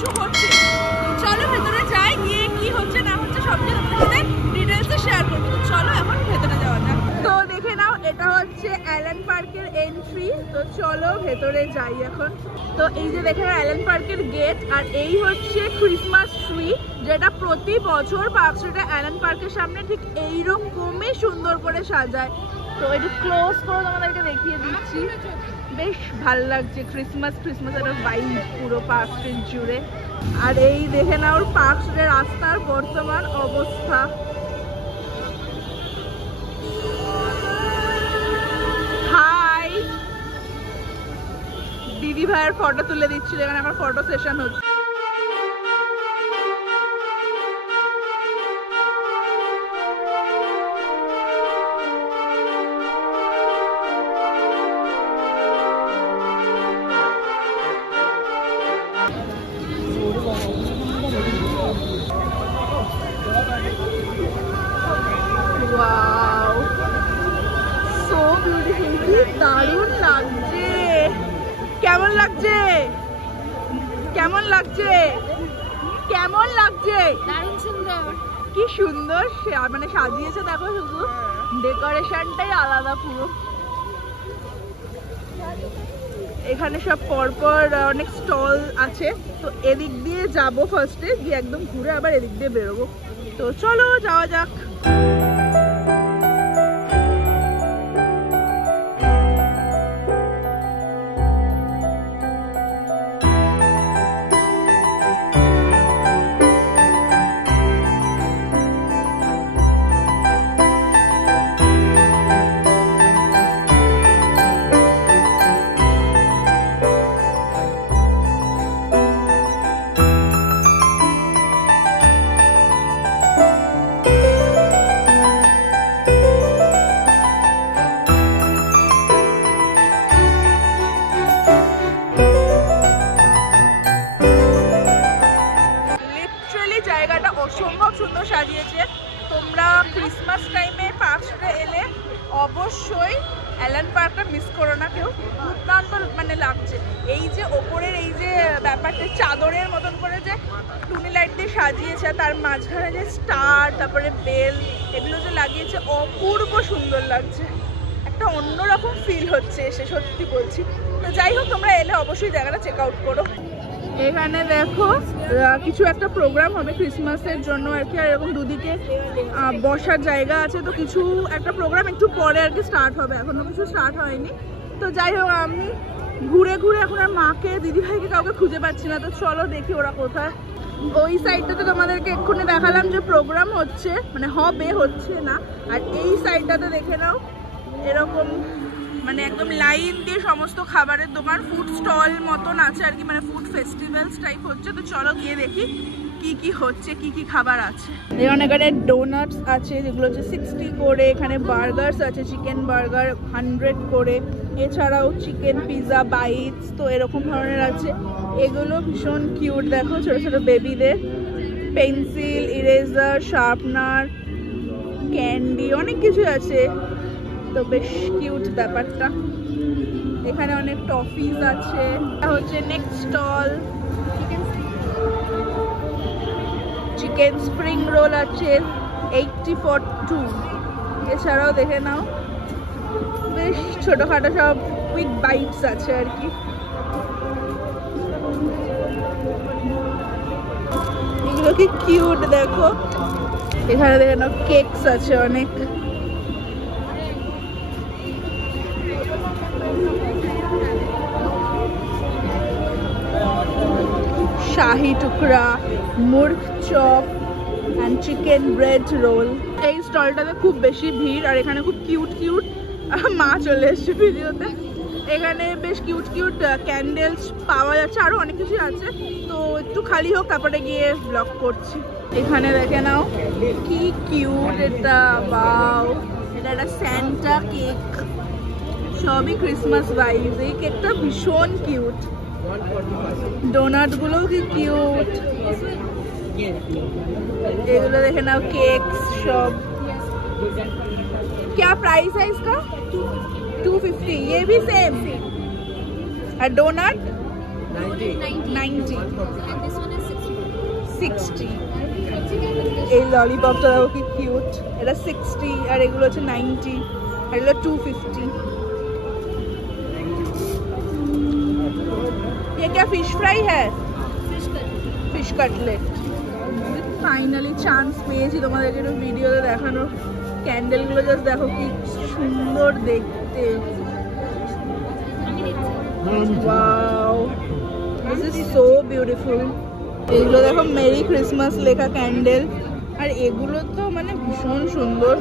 কিছু হচ্ছে। চলো ভেতরে যাই, গিয়ে কি হচ্ছে না হচ্ছে সব কিছু তোমাদের ডিটেলসে শেয়ার করবো। তো চলো এখন ভেতরে যাওয়া যাক। তো দেখে নাও, এটা হচ্ছে অ্যালেন পার্কের এন্ট্রি। তো চলো ভেতরে যাই এখন। তো এই যে দেখে নাও অ্যালেন পার্কের গেট, আর এই হচ্ছে ক্রিসমাস ট্রি, যেটা প্রতি বছর পার্ক স্ট্রিটে অ্যালেন পার্কের সামনে ঠিক এইরকমই সুন্দর করে সাজায়। তো একটু ক্লোজ করে তোমাদেরকে দেখিয়ে দিচ্ছি। বেশ ভালো লাগছে, ক্রিসমাস একটা ভাইব পুরো পার্ক স্ট্রিট জুড়ে। আর এই দেখে নাও পার্ক স্ট্রিটের রাস্তার বর্তমান অবস্থা। হাই, দিদি ভাইয়ের ফটো তুলে দিচ্ছিল, এখানে আমার ফটো সেশন হচ্ছে। Wow, so beautiful, কি দারুণ লাগছে। কেমন লাগছে? কেমন লাগছে? কেমন লাগছে? দারুণ সুন্দর, কি সুন্দর মানে সাজিয়েছে দেখো, শুধু ডেকোরেশনটাই আলাদা পুরো। এখানে সব পরপর অনেক স্টল আছে। তো এদিক দিয়ে যাবো ফার্স্টে, গিয়ে একদম ঘুরে আবার এদিক দিয়ে বেরোবো। তো চলো যাওয়া যাক। জায়গাটা অসম্ভব সুন্দর সাজিয়েছে। তোমরা ক্রিসমাস টাইমে পার্ক স্ট্রিটে এলে অবশ্যই অ্যালেন পার্কটা মিস করো না কেউ। দুর্দান্ত মানে লাগছে। এই যে ওপরের এই যে ব্যাপারটা চাদরের মতন করে যে টুনি লাইট দিয়ে সাজিয়েছে, তার মাঝখানে যে স্টার, তারপরে বেল, এগুলো যে লাগিয়েছে, অপূর্ব সুন্দর লাগছে। একটা অন্যরকম ফিল হচ্ছে এসে, সত্যি বলছি। তো যাই হোক, তোমরা এলে অবশ্যই জায়গাটা চেক আউট করো। এখানে দেখো কিছু একটা প্রোগ্রাম হবে ক্রিসমাসের জন্য আর কি, আর এরকম দুদিকে বসার জায়গা আছে। তো কিছু একটা প্রোগ্রাম একটু পরে আর কি স্টার্ট হবে, এখনো কিছু স্টার্ট হয়নি। তো যাই হোক, আমি ঘুরে ঘুরে এখন আর মাকে, দিদিভাইকে কাউকে খুঁজে পাচ্ছি না। তো চলো দেখি ওরা কোথায়। ওই সাইডটাতে তোমাদেরকে এক্ষুনি দেখালাম যে প্রোগ্রাম হচ্ছে, মানে হবে, হচ্ছে না। আর এই সাইডটাতে দেখে নাও এরকম মানে একদম লাইন দিয়ে সমস্ত খাবারের দোকান, ফুড স্টল মতন আছে আর কি, মানে ফুড ফেস্টিভ্যালস টাইপ হচ্ছে। তো চলো গিয়ে দেখি কি কি হচ্ছে, কি কি খাবার আছে। এখানে ডোনাটস আছে, যেগুলো হচ্ছে 60 করে। এখানে বার্গার্স আছে, চিকেন বার্গার 100 করে। এছাড়াও চিকেন পিৎজা বাইটস, তো এরকম ধরনের আছে। এগুলো ভীষণ কিউট, দেখো ছোট ছোট বেবিদের। পেন্সিল, ইরেজার, শার্পনার, ক্যান্ডি, অনেক কিছু আছে। তো বেশ কিউট ব্যাপারটা। এখানে অনেক টফিজ আছে। হচ্ছে next stall, chicken spring roll আছে 80 for 2। এছাড়াও দেখে নাও বেশ ছোটখাটো সব কুইক বাইটস আছে আর কি। এগুলো কি কিউট দেখো। এখানে দেখে নাও কেকস আছে অনেক। শাহি টুকরা, murgh chop and chicken bread role. এই স্টলটাতে খুব বেশি ভিড়, আর এখানে খুব কিউট কিউট মা চলে এসছে ভিডিওতে। এখানে বেশ কিউট কিউট ক্যান্ডেলস পাওয়া যাচ্ছে, আরও অনেক কিছু আছে। তো একটু খালি হোক, তারপরে গিয়ে ব্লগ করছি। এখানে দেখে নাও কি কিউট এটা, বাও। এটা একটা স্যান্টা কেক, সবই ক্রিসমাস ভাইবস। এই কেকটা ভীষণ কিউট। ডোনাট গুলোও কি কিউট। এগুলো দেখে নাও केक्स सब। क्या प्राइस है इसका? 250। ये भी सेम। और donut 90 And this one is 60. 60 এই ললিপপটা দেখো কি কিউট এটা 60 আর এগুলো হচ্ছে 90 আর এগুলো 250 ये क्या फिश फ्राई है फिश कटलेट ফাইনালি চান্স পেয়েছি তোমাদেরকে একটু ভিডিওতে দেখানো ক্যান্ডেলগুলো জাস্ট দেখো কি সুন্দর দেখতে wow this is so beautiful এগুলো দেখো মেরি ক্রিসমাস লেখা ক্যান্ডেল আর এগুলো তো মানে ভীষণ সুন্দর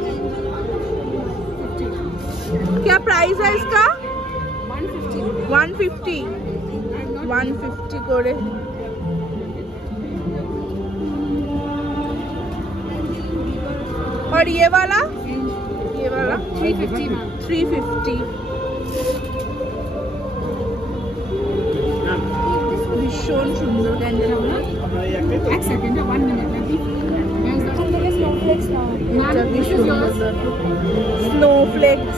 क्या प्राइस है इसका 150 150 করে और ये वाला 350 ভীষণ সুন্দর ক্যান্ডেলগুলো এক second 1 minute snowflakes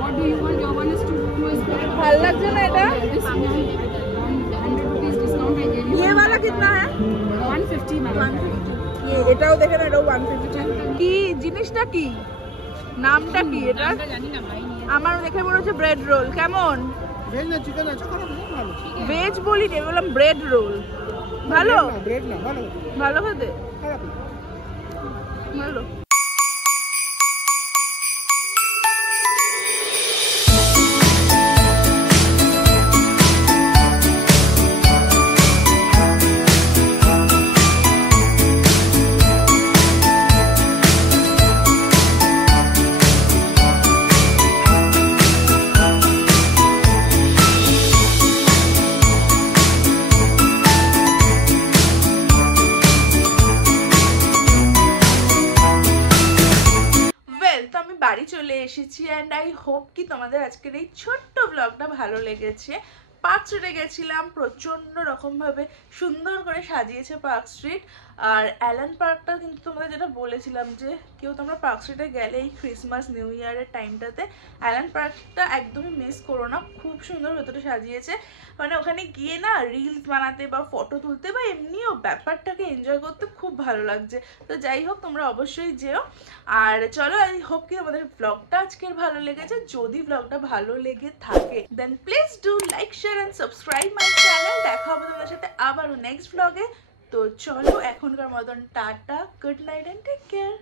What do you want? Your one is 2 is better. ভাল লাগছে না এটা This 100 rupees discount I gave you. ये वाला कितना है 150 मैम 150 ये এটাও দেখেন এটাও 150 কি জিনিসটা কি নামটা কি এটা জানি না ভাই আমার দেখে মনে হচ্ছে ব্রেড রোল কেমন ভেজ না চিকেন আছে খারাপ না ভালো ভেজ বলি নি বললাম ব্রেড রোল ভালো ব্রেড না ভালো ভালো খেতে খারাপ না ভালো বাড়ি চলে এসেছি অ্যান্ড আই হোপ কি তোমাদের আজকের এই ছোট্ট ব্লগটা ভালো লেগেছে পার্ক স্ট্রিটে গেছিলাম প্রচণ্ড রকমভাবে সুন্দর করে সাজিয়েছে পার্ক স্ট্রিট আর অ্যালান পার্কটা কিন্তু তোমাদের যেটা বলেছিলাম যে কেউ তোমরা পার্ক স্ট্রিটে গেলে এই ক্রিসমাস নিউ ইয়ারের টাইমটাতে অ্যালান পার্কটা একদমই মিস করো না খুব সুন্দর ভেতরে সাজিয়েছে মানে ওখানে গিয়ে না রিলস বানাতে বা ফটো তুলতে বা এমনিও ব্যাপারটাকে এনজয় করতে খুব ভালো লাগছে তো যাই হোক তোমরা অবশ্যই যেও আর চলো আই হোপ কি তোমাদের ব্লগটা আজকের ভালো লেগেছে যদি ব্লগটা ভালো লেগে থাকে then please do like share and subscribe my channel দেখা হবে তোমাদের সাথে আবারও নেক্সট ব্লগে তো চলো এখনকার মতন tata good night and take care